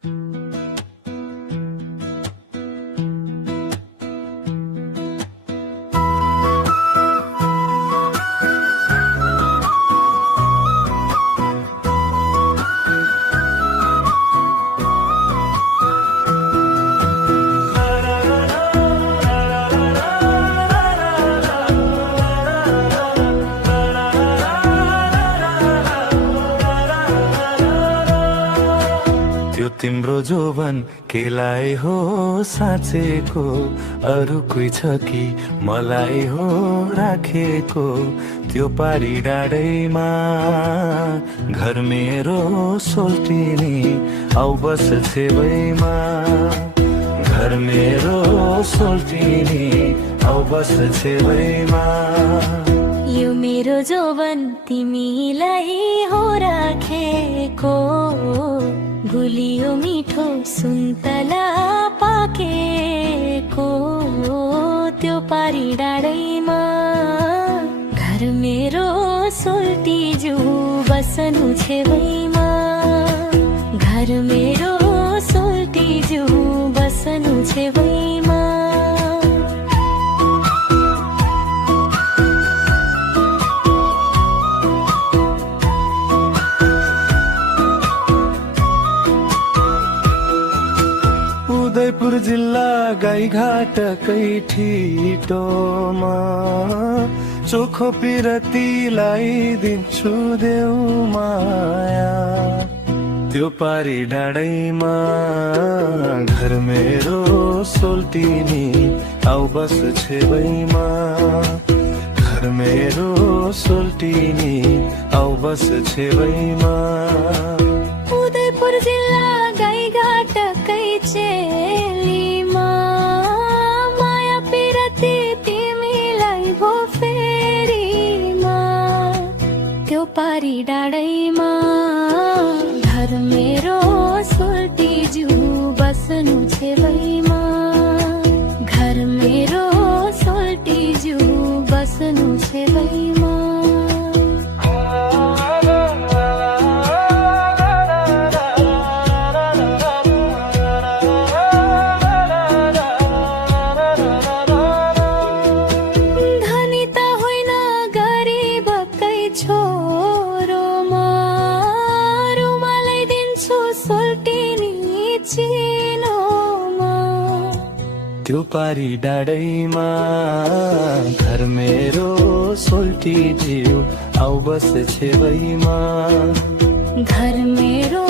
त्यो तिम्रो जोवन केलाई हो साँचेको, अरू कोही छ कि मलाई हो राखेको। त्यो पारी डाँडैमा घर मेरो सोल्टिनी, आउ बस छेवैमा। घर मेरो सोल्टिनी, आउ बस छेवैमा। यो मेरो जोवन तिमीलाई हो राखेको, भुलियो मिठो सुन्तला पाकेको। त्यो पारी डाँडैमा घर मेरो सोल्टिजू बस्नु छेवैमा। घर मेरो सोल्टिजू बस्नु छेवैमा। उदयपुर जिल्ला गाईघाट कैठीटोमा, चोखो पिरतीलाई दिन्छु देऊ माया। त्यो पारी डाँडैमा घर मेरो सोल्टिनी, आउ बस छेवैमा। घर मेरो सोल्टिनी, आउ बस छेवैमा। उदयपुर जिल्ला गाईघाट कैचेलीमा, माया पिरती तिमीलाई भो फेरीमा। त्यो पारी डाँडैमा घर मेरो सोल्टिजू बस्नु छेवैमा। घर मेरो सोल्टिजू बस्नु छेवैमा। छोरोमा रुमालै दिन्छु सोल्टिनी चिनोमा। त्यो पारी डाँडैमा घर मेरो सोल्टिज्यू, आउ बस छेवैमा। घर मेरो